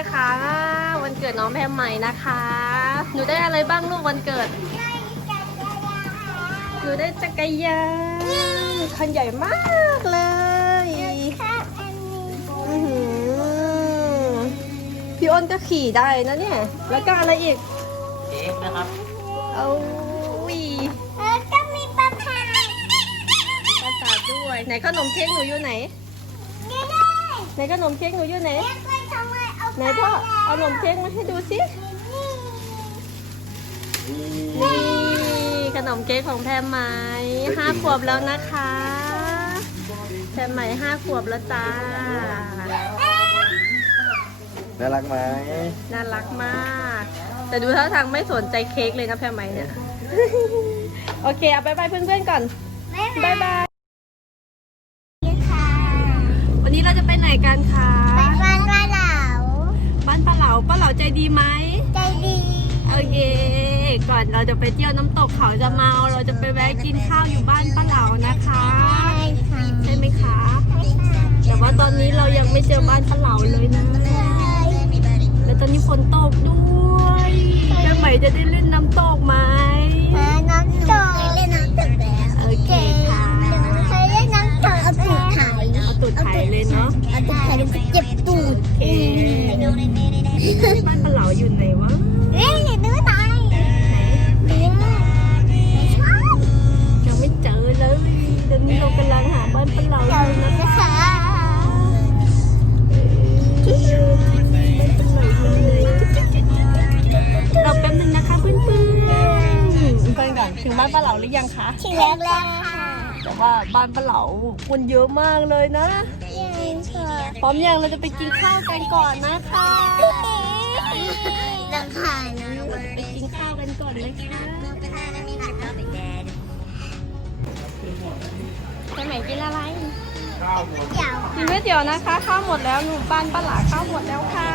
นะคะวันเกิดน้องแพมใหม่นะคะ หนูได้อะไรบ้างลูกวันเกิด หนูได้จักรยานคันใหญ่มากเลยอื้อหือพี่อ้นก็ขี่ได้นะเนี่ย แล้วก็อะไรอีก เค้กนะครับ เอาวีแล้วก็มีปลาพายภาษาด้วย ไหนขนมเค้กหนูอยู่ไหนนี่เลยไหนขนมเค้กหนูอยู่ไหนแล้วก็ทำ ไมเอาไหนพ่อเอาขนมเค้กมาให้ดูสินี่ขนมเค้กของแพมไหมห้าขวบแล้วนะคะแพมไหมห้าขวบแล้วจ้า น่ารักไหมน่ารักมาก แต่ดูท่าทางไม่สนใจเค้กเลยนะแพมไหมเนี่ย โอเคเอาบายบายเพื่อนๆก่อนบ๊ายบาบายยบายค่ะวันนี้เราจะไปไหนกันคะ ไปบ้านปลาเหลา บ้านป้าเหลาป้าเหลาใจดีไหมใจดีโอเคก่อนเราจะไปเที่ยวน้ำตกเขาจะเมา เราจะไปแวะกินข้าวอยู่บ้านป้าเหลานะคะใช่ค่ะใช่ไหมคะ แต่ว่าตอนนี้เรายังไม่เจอบ้านป้าเหลาเลยนะแล้วตอนนี้ฝนตกด้วยแม่ใหม่จะได้เล่นน้ำตก บ้านป้าเหลาอยู่ไหนวะเฮ้ยอย่าดื้อตายไหนดื้อไม่ชอบยังไม่เจอเลยตอนนี้เรากำลังหาบ้านป้าเหลาอเดี๋ยวยู่นะนะคะเราแป๊บนึงนะคะเพื่อนๆเพื่อนก่อนถึงบ้านป้าเหลาหรือยังคะถึงแล้วค่ะแต่ว่าบ้านป้าเหลาคนเยอะมากเลยนะ พร้อมยังเราจะไปกินข้าวกันก่อนนะคะราคานะไปกินข้าวกันก่อนเลยค่ะไปไหนกินอะไรเดี๋ยวกินก๋วยเตี๋ยวนะคะ ข้าวหมดแล้วหนูบ้านป้าหลาข้าวหมดแล้วค่ะ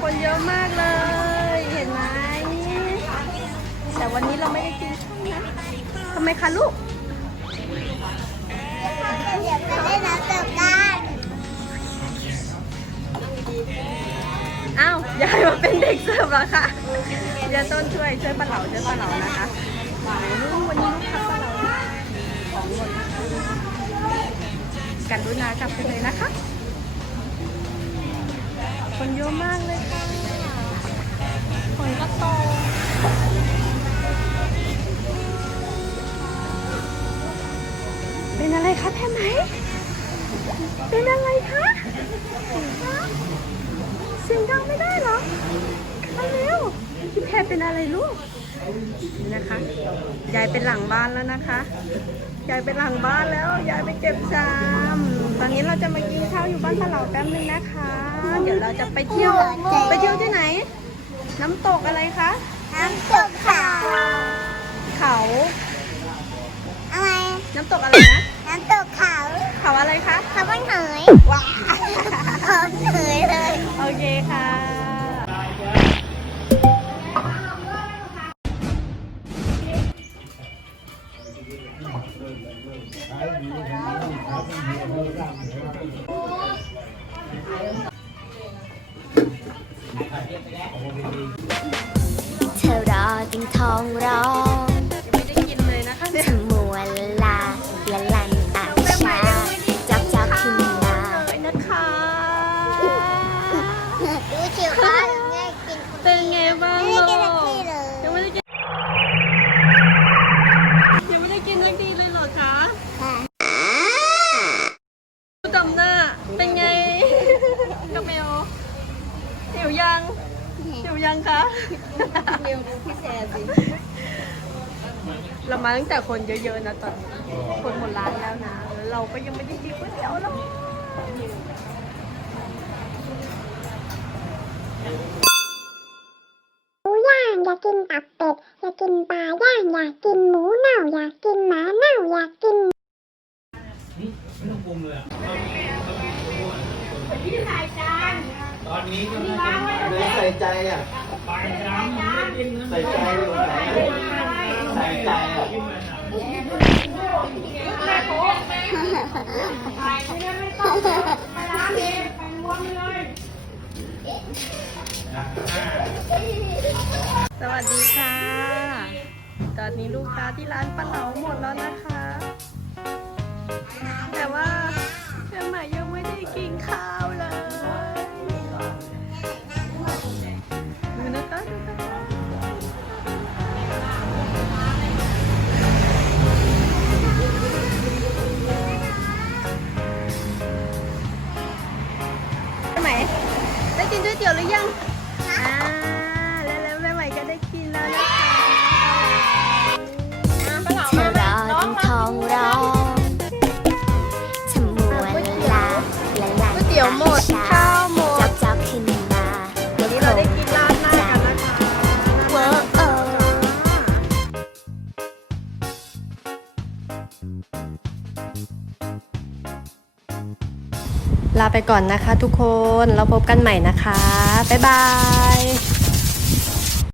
คนเยอะมากเลย เห็นไหมแต่วันนี้เราไม่ได้กินข้าวนะทำไมคะลูก ยายมาเป็นเด็กเสิร์ฟแล้วค่ะเดี๋ยวต้นช่วยช่วยป้าเหลาช่วยป้าเหลานะคะลูกวันนี้ลูกค้าป้าเหลาของหมดนะคะกันรุณากลับไปเลยนะคะ คนเยอะมากเลยค่ะคนก็โตเป็นอะไรคะแทมไหมเป็นอะไรคะ สียงดังไม่ได้เหรอมาเร็วพี่แพรเป็นอะไรลูกนี่นะคะยายเป็นหลังบ้านแล้วนะคะยายไปหลังบ้านแล้วยายไปเก็บชามตอนนี้เราจะมากินข้าวอยู่บ้านป้าเหลาแป๊บนึงนะคะ เดี๋ยวเราจะไปเที่ยวไปเที่ยวที่ไหน น้ำตกอะไรคะน้ำตกขาวเขาอะไรน้ำตกอะไรนะน้ำตกขาวเขาอะไรคะเขาเป็นเหยว้าเขาเหย Thank you. ยังคะเมลดูพี่แซสิเรามาตั้งแต่คนเยอะๆนะตอนนี้คนหมดร้านแล้วนะแล้วเราก็ยังไม่ได้กินก๋วยเตี๋ยวหรอกหมูย่างอยากกินตับเป็ดอยากกินปลาย่างอยากกินหมูเน่าอยากกินหมาเน่าอยากกินไม่ ใส่ใจอะใส่ใจอยู่ไหนใส่ใจอะสวัสดีค่ะ ตอนนี้ลูกค้าที่ร้านปลาเหลาหมดแล้วนะคะ แต่ว่าแม่ใหม่ยังไม่ได้กินข้า กินก๋วยเตี๋ยวหรือยังอ่าแล้วแล้วแม่ใหม่ก็ได้กินแล้วนะคะเธอรอดึงทองร้องชมวนลาละลันก๋วยเตี๋ยวหมดข้าวหมจัดจับขึ้นมาวันนี้เราได้กินร้านหน้ากันนะคะเวอร์เออ ลาไปก่อนนะคะทุกคน เราพบกันใหม่นะคะ บ๊ายบาย